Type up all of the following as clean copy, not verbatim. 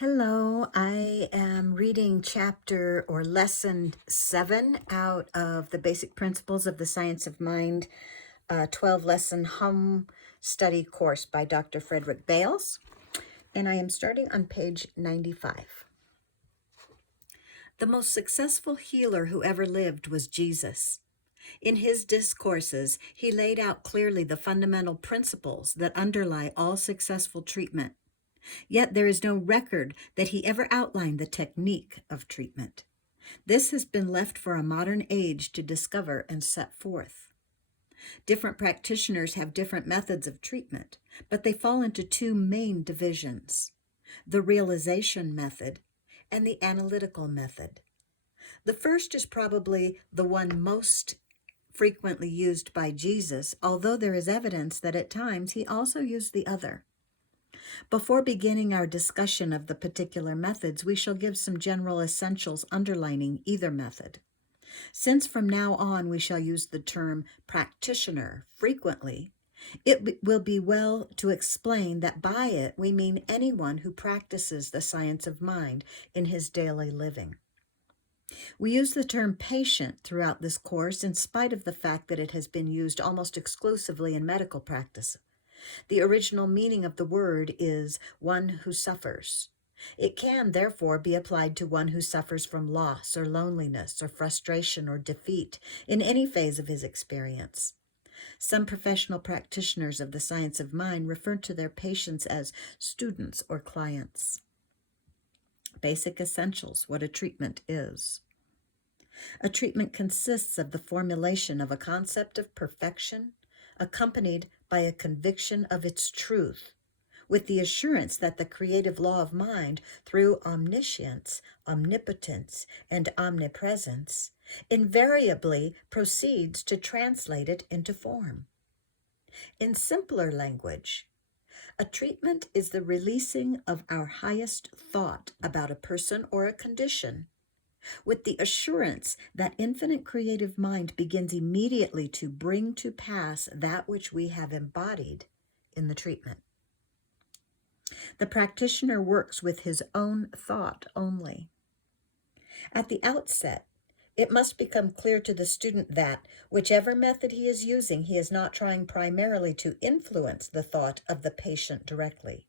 Hello, I am reading chapter or lesson 7 out of the Basic Principles of the Science of Mind 12 lesson home study course by Dr. Frederick Bales, and I am starting on page 95. The most successful healer who ever lived was Jesus. In his discourses, he laid out clearly the fundamental principles that underlie all successful treatment. Yet there is no record that he ever outlined the technique of treatment. This has been left for a modern age to discover and set forth. Different practitioners have different methods of treatment, but they fall into two main divisions: the realization method and the analytical method. The first is probably the one most frequently used by Jesus, although there is evidence that at times he also used the other. Before beginning our discussion of the particular methods, we shall give some general essentials underlining either method. Since from now on we shall use the term practitioner frequently, it will be well to explain that by it we mean anyone who practices the science of mind in his daily living. We use the term patient throughout this course in spite of the fact that it has been used almost exclusively in medical practice. The original meaning of the word is one who suffers. It can, therefore, be applied to one who suffers from loss or loneliness or frustration or defeat in any phase of his experience. Some professional practitioners of the science of mind refer to their patients as students or clients. Basic essentials: what a treatment is. A treatment consists of the formulation of a concept of perfection, accompanied by a conviction of its truth, with the assurance that the creative law of mind, through omniscience, omnipotence, and omnipresence, invariably proceeds to translate it into form. In simpler language, a treatment is the releasing of our highest thought about a person or a condition, with the assurance that infinite creative mind begins immediately to bring to pass that which we have embodied in the treatment. The practitioner works with his own thought only. At the outset, it must become clear to the student that, whichever method he is using, he is not trying primarily to influence the thought of the patient directly.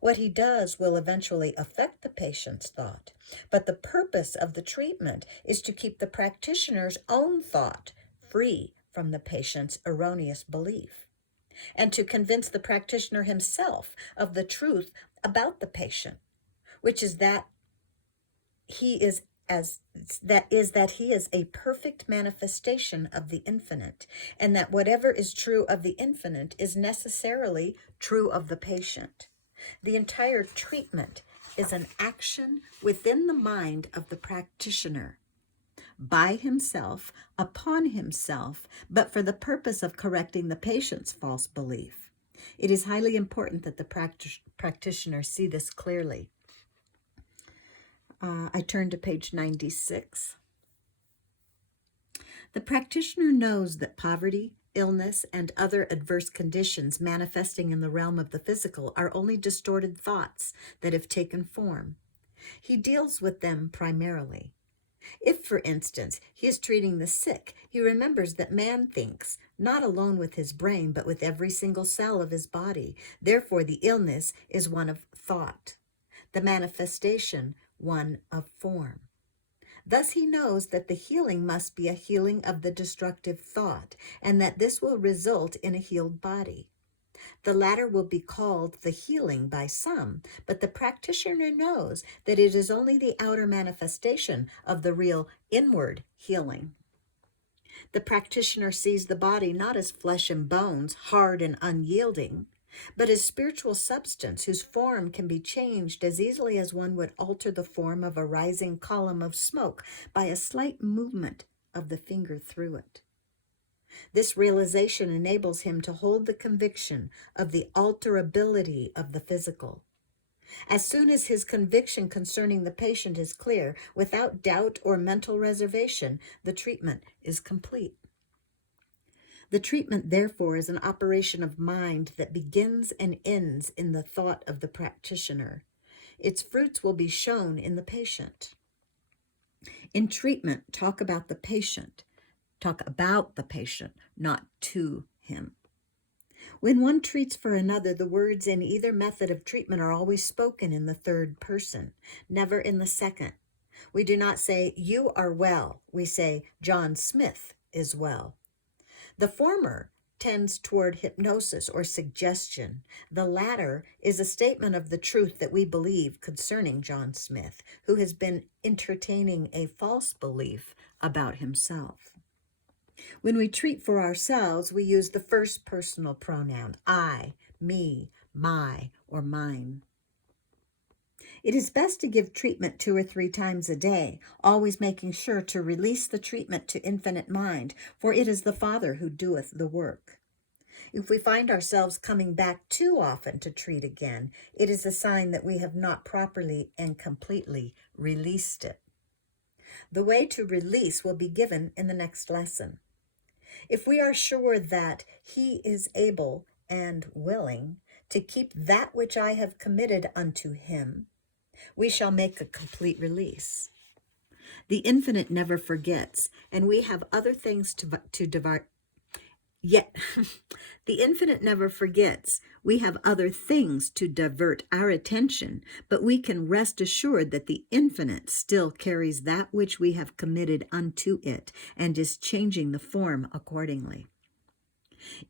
What he does will eventually affect the patient's thought, but the purpose of the treatment is to keep the practitioner's own thought free from the patient's erroneous belief, and to convince the practitioner himself of the truth about the patient, which is that he is a perfect manifestation of the infinite, and that whatever is true of the infinite is necessarily true of the patient. The entire treatment is an action within the mind of the practitioner, by himself, upon himself, but for the purpose of correcting the patient's false belief. It is highly important that the practitioner see this clearly. I turn to page 96. The practitioner knows that poverty, illness, and other adverse conditions manifesting in the realm of the physical are only distorted thoughts that have taken form. He deals with them primarily. If, for instance, he is treating the sick, he remembers that man thinks, not alone with his brain, but with every single cell of his body. Therefore, the illness is one of thought, the manifestation one of form. Thus he knows that the healing must be a healing of the destructive thought, and that this will result in a healed body. The latter will be called the healing by some, but the practitioner knows that it is only the outer manifestation of the real inward healing. The practitioner sees the body not as flesh and bones, hard and unyielding, but as spiritual substance whose form can be changed as easily as one would alter the form of a rising column of smoke by a slight movement of the finger through it. This realization enables him to hold the conviction of the alterability of the physical. As soon as his conviction concerning the patient is clear, without doubt or mental reservation, the treatment is complete. The treatment, therefore, is an operation of mind that begins and ends in the thought of the practitioner. its fruits will be shown in the patient. In treatment, talk about the patient. Talk about the patient, not to him. When one treats for another, the words in either method of treatment are always spoken in the third person, never in the second. We do not say, "You are well." We say, "John Smith is well." The former tends toward hypnosis or suggestion. The latter is a statement of the truth that we believe concerning John Smith, who has been entertaining a false belief about himself. When we treat for ourselves, we use the first personal pronoun, I, me, my, or mine. It is best to give treatment 2 or 3 times a day, always making sure to release the treatment to infinite mind, for it is the Father who doeth the work. If we find ourselves coming back too often to treat again, it is a sign that we have not properly and completely released it. The way to release will be given in the next lesson. If we are sure that He is able and willing to keep that which I have committed unto Him, we shall make a complete release. The infinite never forgets, and we have other things to divert. Yet, the infinite never forgets. We have other things to divert our attention, but we can rest assured that the infinite still carries that which we have committed unto it and is changing the form accordingly.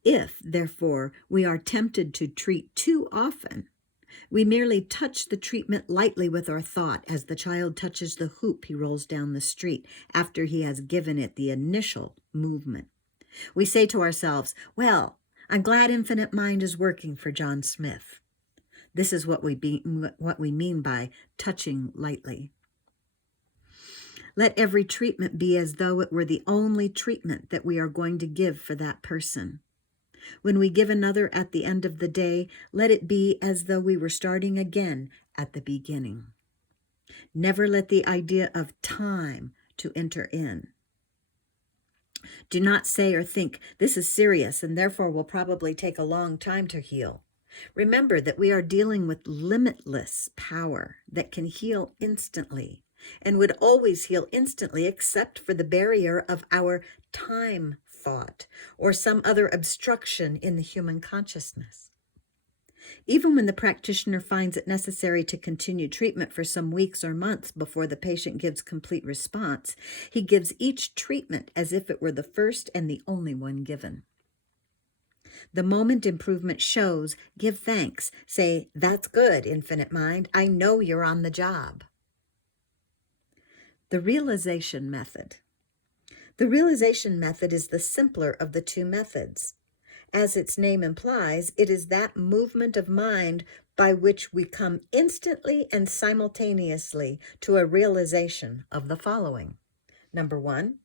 If, therefore, we are tempted to treat too often, we merely touch the treatment lightly with our thought, as the child touches the hoop he rolls down the street after he has given it the initial movement. We say to ourselves, "Well, I'm glad infinite mind is working for John Smith." This is what we mean by touching lightly. Let every treatment be as though it were the only treatment that we are going to give for that person. When we give another at the end of the day, let it be as though we were starting again at the beginning. Never let the idea of time to enter in. Do not say or think, "This is serious and therefore will probably take a long time to heal." Remember that we are dealing with limitless power that can heal instantly and would always heal instantly except for the barrier of our time thought or some other obstruction in the human consciousness. Even when the practitioner finds it necessary to continue treatment for some weeks or months before the patient gives complete response, he gives each treatment as if it were the first and the only one given. The moment improvement shows, give thanks. Say, "That's good, infinite mind. I know you're on the job." The realization method. The realization method is the simpler of the two methods. As its name implies, it is that movement of mind by which we come instantly and simultaneously to a realization of the following. Number 1,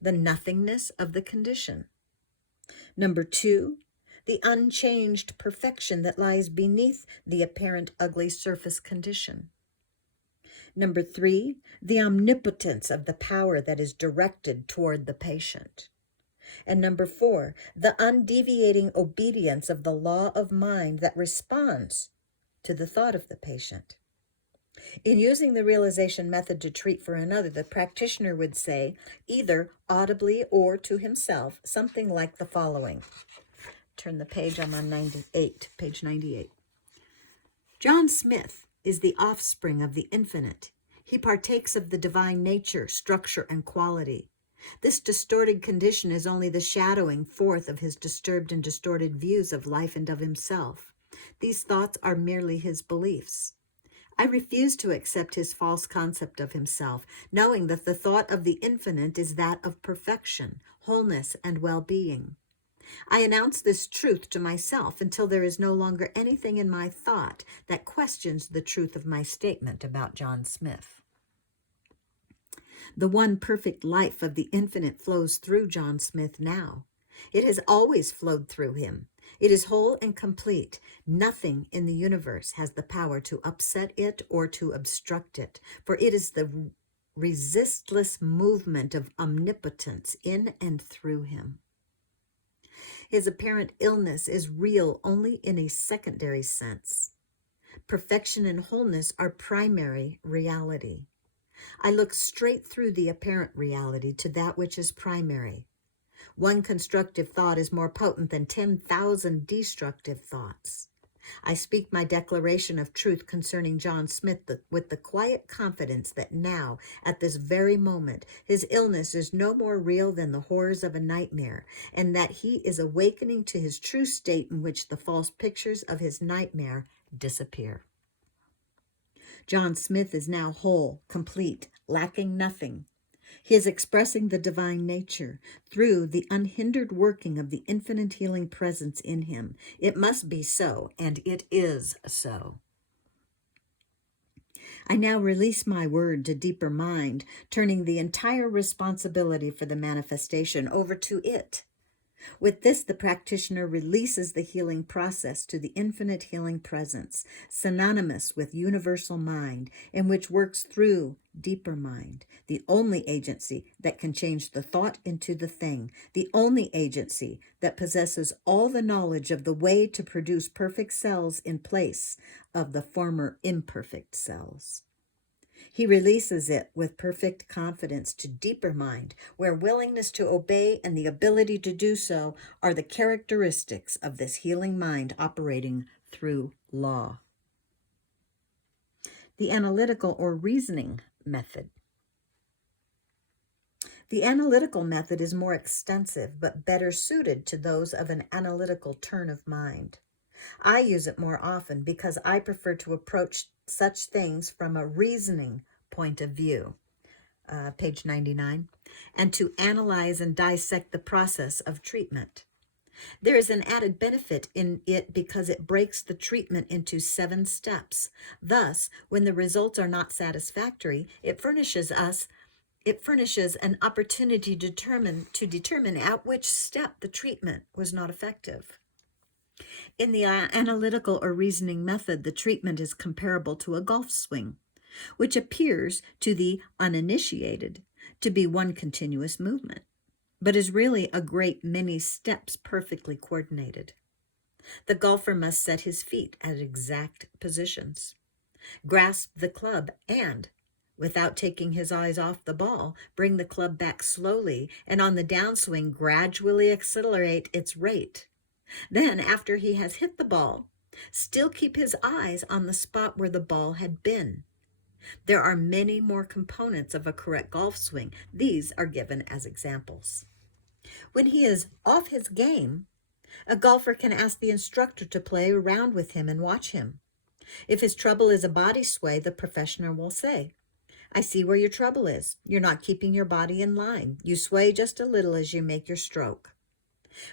the nothingness of the condition. Number 2, the unchanged perfection that lies beneath the apparent ugly surface condition. Number 3, the omnipotence of the power that is directed toward the patient. And number 4, the undeviating obedience of the law of mind that responds to the thought of the patient. In using the realization method to treat for another, the practitioner would say, either audibly or to himself, something like the following. Turn the page, I'm on page 98. John Smith is the offspring of the infinite. He partakes of the divine nature, structure, and quality. This distorted condition is only the shadowing forth of his disturbed and distorted views of life and of himself. These thoughts are merely his beliefs. I refuse to accept his false concept of himself, knowing that the thought of the infinite is that of perfection, wholeness, and well-being. I announce this truth to myself until there is no longer anything in my thought that questions the truth of my statement about John Smith. The one perfect life of the infinite flows through John Smith now. It has always flowed through him. It is whole and complete. Nothing in the universe has the power to upset it or to obstruct it, for it is the resistless movement of omnipotence in and through him. His apparent illness is real only in a secondary sense. Perfection and wholeness are primary reality. I look straight through the apparent reality to that which is primary. One constructive thought is more potent than 10,000 destructive thoughts. I speak my declaration of truth concerning John Smith with the quiet confidence that now, at this very moment, his illness is no more real than the horrors of a nightmare, and that he is awakening to his true state in which the false pictures of his nightmare disappear. John Smith is now whole, complete, lacking nothing. He is expressing the divine nature through the unhindered working of the infinite healing presence in him. It must be so, and it is so. I now release my word to deeper mind, turning the entire responsibility for the manifestation over to it. With this, the practitioner releases the healing process to the infinite healing presence, synonymous with universal mind, and which works through deeper mind, the only agency that can change the thought into the thing, the only agency that possesses all the knowledge of the way to produce perfect cells in place of the former imperfect cells. He releases it with perfect confidence to deeper mind, where willingness to obey and the ability to do so are the characteristics of this healing mind operating through law. The analytical or reasoning method. The analytical method is more extensive but better suited to those of an analytical turn of mind. I use it more often because I prefer to approach such things from a reasoning point of view, page 99, and to analyze and dissect the process of treatment. There is an added benefit in it because it breaks the treatment into 7 steps. Thus, when the results are not satisfactory, it furnishes an opportunity to determine at which step the treatment was not effective. In the analytical or reasoning method, the treatment is comparable to a golf swing, which appears to the uninitiated to be one continuous movement, but is really a great many steps perfectly coordinated. The golfer must set his feet at exact positions, grasp the club, and, without taking his eyes off the ball, bring the club back slowly, and on the downswing gradually accelerate its rate. Then, after he has hit the ball, still keep his eyes on the spot where the ball had been. There are many more components of a correct golf swing. These are given as examples. When he is off his game, a golfer can ask the instructor to play around with him and watch him. If his trouble is a body sway, the professional will say, "I see where your trouble is. You're not keeping your body in line. You sway just a little as you make your stroke."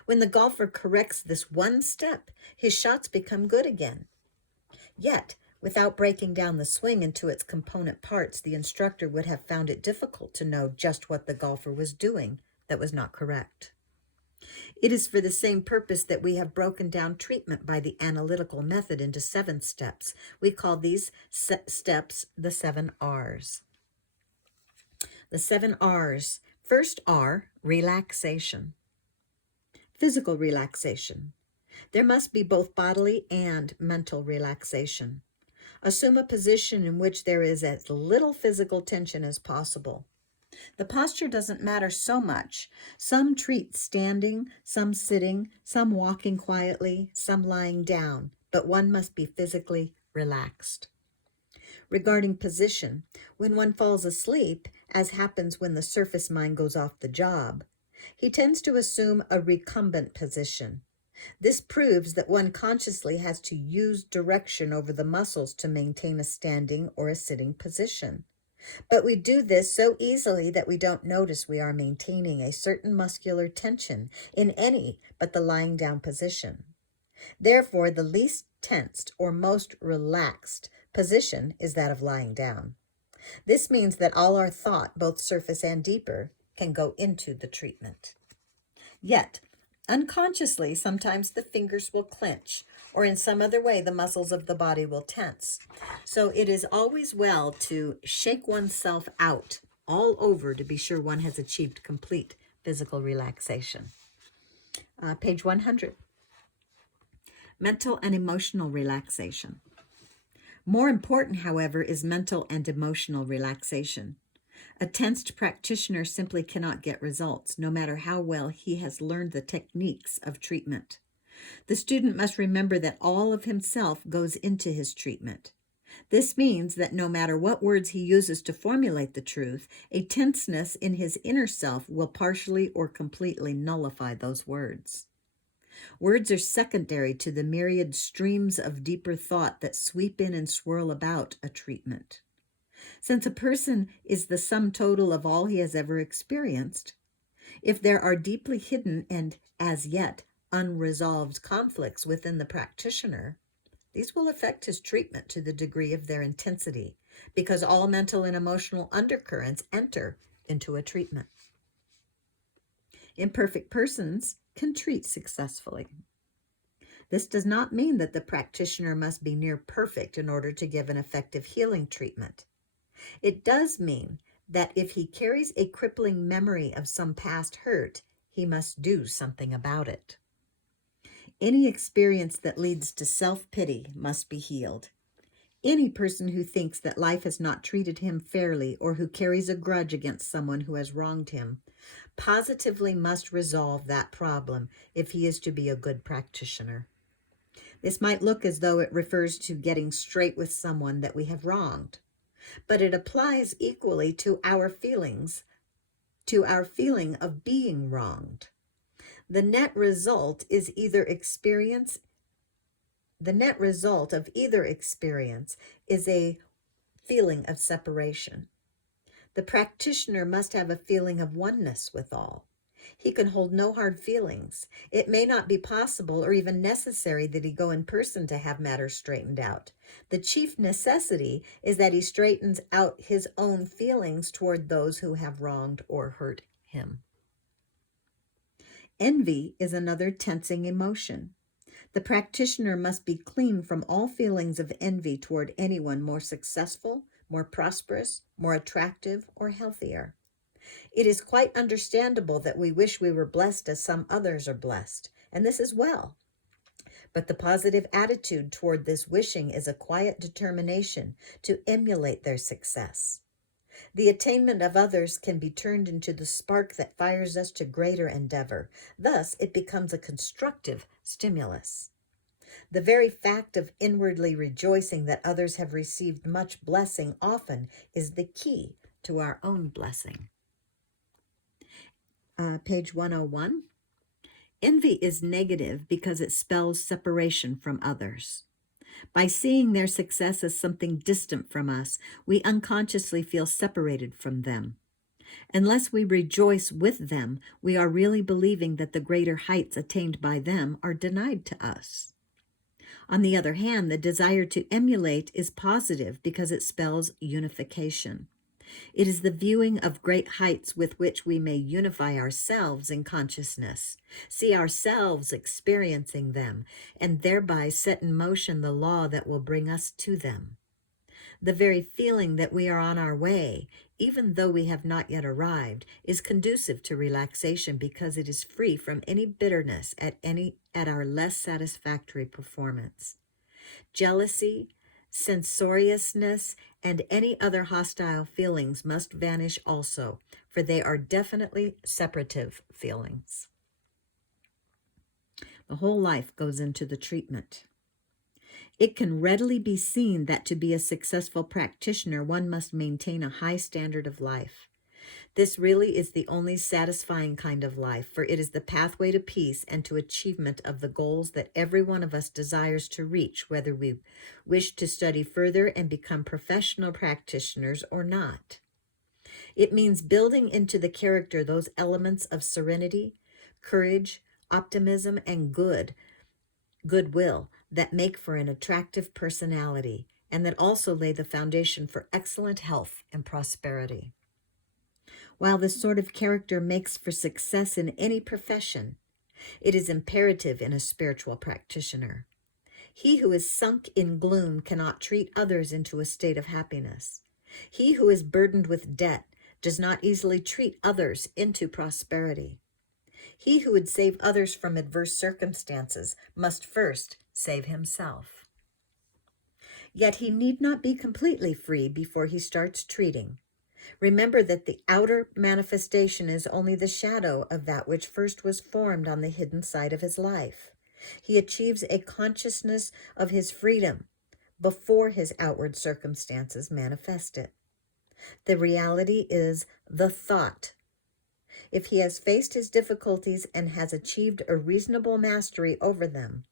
When the golfer corrects this one step, his shots become good again. Yet, without breaking down the swing into its component parts, the instructor would have found it difficult to know just what the golfer was doing that was not correct. It is for the same purpose that we have broken down treatment by the analytical method into 7 steps. We call these steps the 7 R's. The 7 R's. First R, relaxation. Physical relaxation. There must be both bodily and mental relaxation. Assume a position in which there is as little physical tension as possible. The posture doesn't matter so much. Some treat standing, some sitting, some walking quietly, some lying down, but one must be physically relaxed. Regarding position, when one falls asleep, as happens when the surface mind goes off the job, he tends to assume a recumbent position. This proves that one consciously has to use direction over the muscles to maintain a standing or a sitting position. But we do this so easily that we don't notice we are maintaining a certain muscular tension in any but the lying down position. Therefore, the least tensed or most relaxed position is that of lying down. This means that all our thought, both surface and deeper, can go into the treatment. Yet, unconsciously, sometimes the fingers will clench, or in some other way the muscles of the body will tense. So it is always well to shake oneself out all over to be sure one has achieved complete physical relaxation. Page 100. Mental and emotional relaxation. More important, however, is mental and emotional relaxation. A tensed practitioner simply cannot get results, no matter how well he has learned the techniques of treatment. The student must remember that all of himself goes into his treatment. This means that no matter what words he uses to formulate the truth, a tenseness in his inner self will partially or completely nullify those words. Words are secondary to the myriad streams of deeper thought that sweep in and swirl about a treatment. Since a person is the sum total of all he has ever experienced, if there are deeply hidden and, as yet, unresolved conflicts within the practitioner, these will affect his treatment to the degree of their intensity, because all mental and emotional undercurrents enter into a treatment. Imperfect persons can treat successfully. This does not mean that the practitioner must be near perfect in order to give an effective healing treatment. It does mean that if he carries a crippling memory of some past hurt, he must do something about it. Any experience that leads to self-pity must be healed. Any person who thinks that life has not treated him fairly or who carries a grudge against someone who has wronged him positively must resolve that problem if he is to be a good practitioner. This might look as though it refers to getting straight with someone that we have wronged, but it applies equally to our feelings, to our feeling of being wronged. The net result of either experience is a feeling of separation. The practitioner must have a feeling of oneness with all. He can hold no hard feelings. It may not be possible or even necessary that he go in person to have matters straightened out. The chief necessity is that he straightens out his own feelings toward those who have wronged or hurt him. Envy is another tensing emotion. The practitioner must be clean from all feelings of envy toward anyone more successful, more prosperous, more attractive, or healthier. It is quite understandable that we wish we were blessed as some others are blessed, and this is well. But the positive attitude toward this wishing is a quiet determination to emulate their success. The attainment of others can be turned into the spark that fires us to greater endeavor. Thus, it becomes a constructive stimulus. The very fact of inwardly rejoicing that others have received much blessing often is the key to our own blessing. Page 101. Envy is negative because it spells separation from others. By seeing their success as something distant from us, we unconsciously feel separated from them. Unless we rejoice with them, we are really believing that the greater heights attained by them are denied to us. On the other hand, the desire to emulate is positive because it spells unification. It is the viewing of great heights with which we may unify ourselves in consciousness, see ourselves experiencing them, and thereby set in motion the law that will bring us to them. The very feeling that we are on our way, even though we have not yet arrived, is conducive to relaxation because it is free from any bitterness at our less satisfactory performance. Jealousy, censoriousness, and any other hostile feelings must vanish also, for they are definitely separative feelings. The whole life goes into the treatment. It can readily be seen that to be a successful practitioner, one must maintain a high standard of life. This really is the only satisfying kind of life, for it is the pathway to peace and to achievement of the goals that every one of us desires to reach, whether we wish to study further and become professional practitioners or not. It means building into the character those elements of serenity, courage, optimism, and goodwill that make for an attractive personality, and that also lay the foundation for excellent health and prosperity. While this sort of character makes for success in any profession, it is imperative in a spiritual practitioner. He who is sunk in gloom cannot treat others into a state of happiness. He who is burdened with debt does not easily treat others into prosperity. He who would save others from adverse circumstances must first save himself. Yet he need not be completely free before he starts treating. Remember that the outer manifestation is only the shadow of that which first was formed on the hidden side of his life. He achieves a consciousness of his freedom before his outward circumstances manifest it. The reality is the thought. If he has faced his difficulties and has achieved a reasonable mastery over them,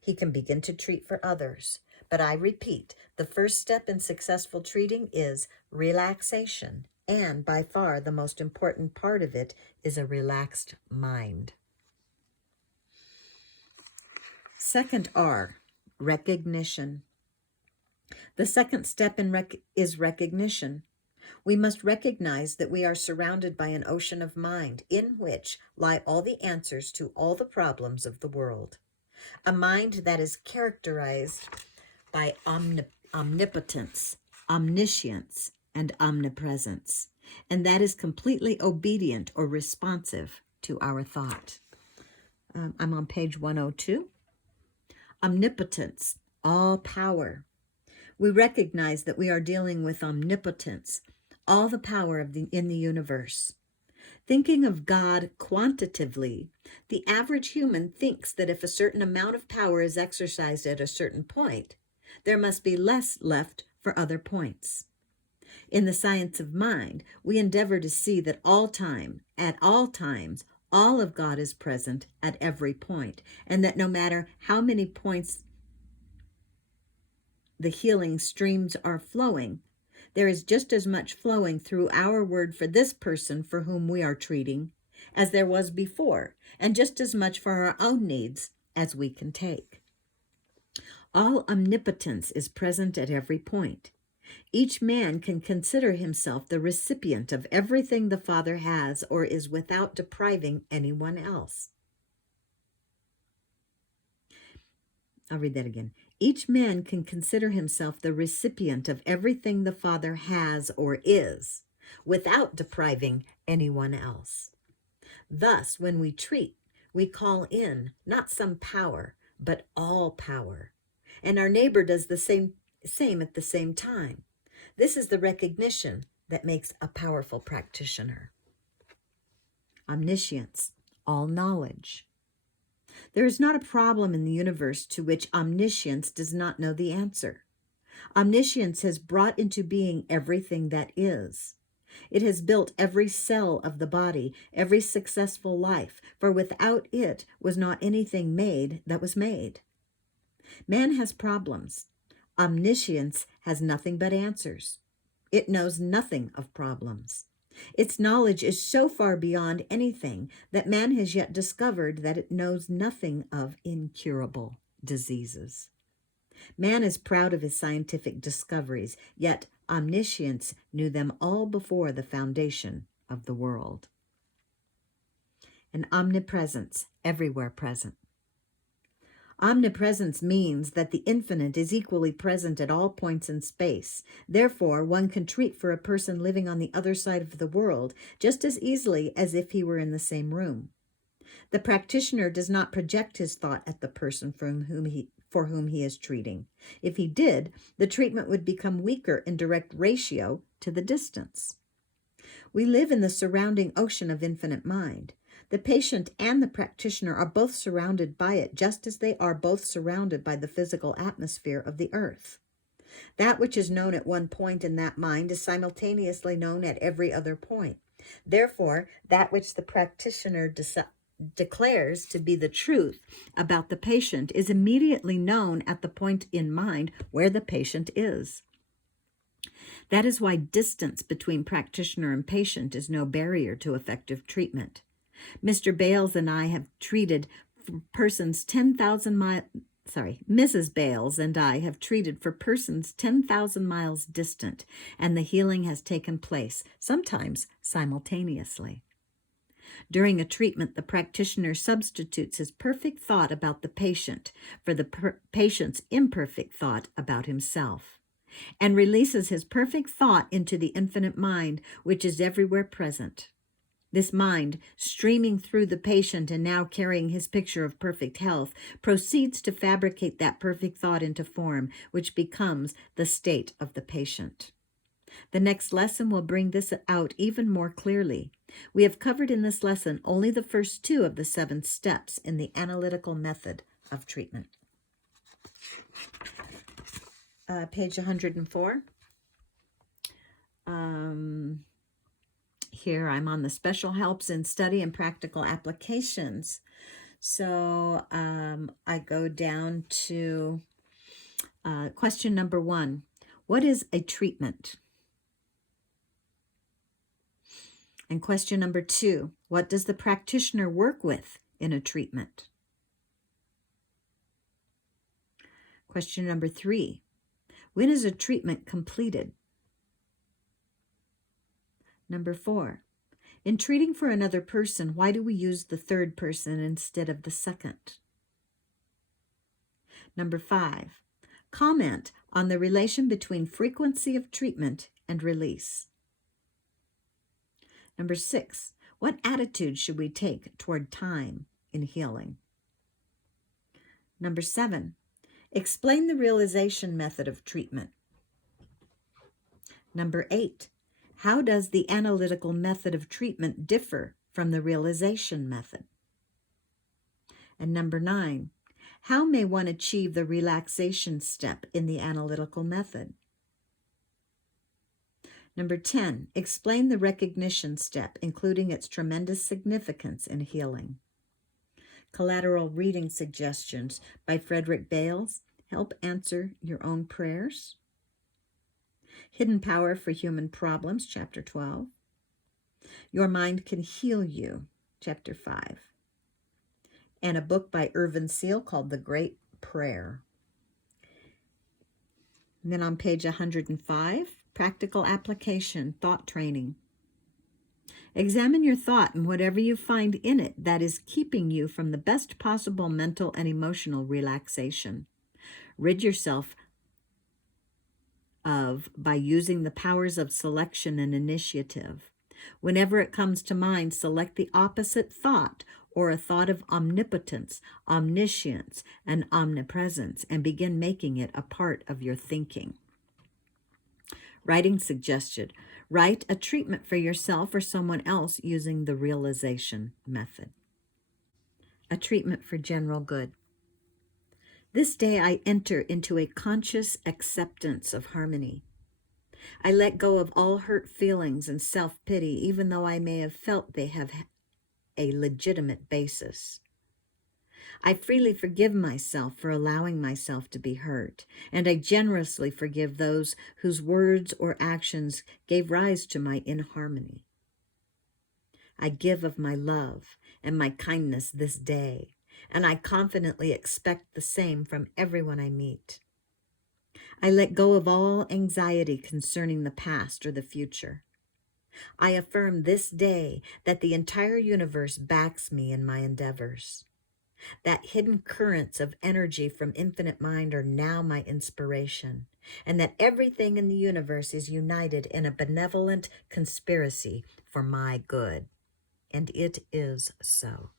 he can begin to treat for others. But I repeat, the first step in successful treating is relaxation, and by far the most important part of it is a relaxed mind. Second R, recognition. The second step is recognition. We must recognize that we are surrounded by an ocean of mind in which lie all the answers to all the problems of the world. A mind that is characterized by omnipotence, omniscience, and omnipresence, and that is completely obedient or responsive to our thought. I'm on page 102. Omnipotence, all power. We recognize that we are dealing with omnipotence, all the power in the universe. Thinking of God quantitatively, the average human thinks that if a certain amount of power is exercised at a certain point, there must be less left for other points. In the science of mind, we endeavor to see that at all times, all of God is present at every point, and that no matter how many points the healing streams are flowing, there is just as much flowing through our word for this person for whom we are treating as there was before, and just as much for our own needs as we can take. All omnipotence is present at every point. Each man can consider himself the recipient of everything the Father has or is without depriving anyone else. I'll read that again. Each man can consider himself the recipient of everything the Father has or is, without depriving anyone else. Thus, when we treat, we call in not some power, but all power. And our neighbor does the same at the same time. This is the recognition that makes a powerful practitioner. Omniscience, all knowledge. There is not a problem in the universe to which omniscience does not know the answer. Omniscience has brought into being everything that is. It has built every cell of the body, every successful life, for without it was not anything made that was made. Man has problems. Omniscience has nothing but answers. It knows nothing of problems. Its knowledge is so far beyond anything that man has yet discovered that it knows nothing of incurable diseases. Man is proud of his scientific discoveries, yet omniscience knew them all before the foundation of the world. And omnipresence, everywhere present. Omnipresence means that the infinite is equally present at all points in space. Therefore, one can treat for a person living on the other side of the world just as easily as if he were in the same room. The practitioner does not project his thought at the person for whom he is treating. If he did, the treatment would become weaker in direct ratio to the distance. We live in the surrounding ocean of infinite mind. The patient and the practitioner are both surrounded by it, just as they are both surrounded by the physical atmosphere of the earth. That which is known at one point in that mind is simultaneously known at every other point. Therefore, that which the practitioner declares to be the truth about the patient is immediately known at the point in mind where the patient is. That is why distance between practitioner and patient is no barrier to effective treatment. Mr. Bales and I have treated persons 10,000 miles, Mrs. Bales and I have treated for persons 10,000 miles distant, and the healing has taken place, sometimes simultaneously. During a treatment, the practitioner substitutes his perfect thought about the patient for the patient's imperfect thought about himself, and releases his perfect thought into the infinite mind, which is everywhere present. This mind, streaming through the patient and now carrying his picture of perfect health, proceeds to fabricate that perfect thought into form, which becomes the state of the patient. The next lesson will bring this out even more clearly. We have covered in this lesson only the first 2 of the 7 steps in the analytical method of treatment. Page 104. Here I'm on the special helps in study and practical applications. So I go down to question number 1. What is a treatment? And question number 2, what does the practitioner work with in a treatment? Question number 3, when is a treatment completed? Number 4, in treating for another person, why do we use the third person instead of the second? Number 5, comment on the relation between frequency of treatment and release. Number 6, what attitude should we take toward time in healing? Number 7, explain the realization method of treatment. Number 8, how does the analytical method of treatment differ from the realization method? And number 9, how may one achieve the relaxation step in the analytical method? Number 10, explain the recognition step, including its tremendous significance in healing. Collateral reading suggestions by Frederick Bales help answer your own prayers. Hidden Power for Human Problems, Chapter 12. Your Mind Can Heal You, Chapter 5. And a book by Irvin Seal called The Great Prayer. And then on page 105, Practical Application, Thought Training. Examine your thought and whatever you find in it that is keeping you from the best possible mental and emotional relaxation. Rid yourself of by using the powers of selection and initiative. Whenever it comes to mind, select the opposite thought or a thought of omnipotence, omniscience, and omnipresence, and begin making it a part of your thinking. Writing suggested. Write a treatment for yourself or someone else using the realization method. A treatment for general good. This day I enter into a conscious acceptance of harmony. I let go of all hurt feelings and self-pity, even though I may have felt they have a legitimate basis. I freely forgive myself for allowing myself to be hurt, and I generously forgive those whose words or actions gave rise to my inharmony. I give of my love and my kindness this day, and I confidently expect the same from everyone I meet. I let go of all anxiety concerning the past or the future. I affirm this day that the entire universe backs me in my endeavors. That hidden currents of energy from infinite mind are now my inspiration, and that everything in the universe is united in a benevolent conspiracy for my good. And it is so.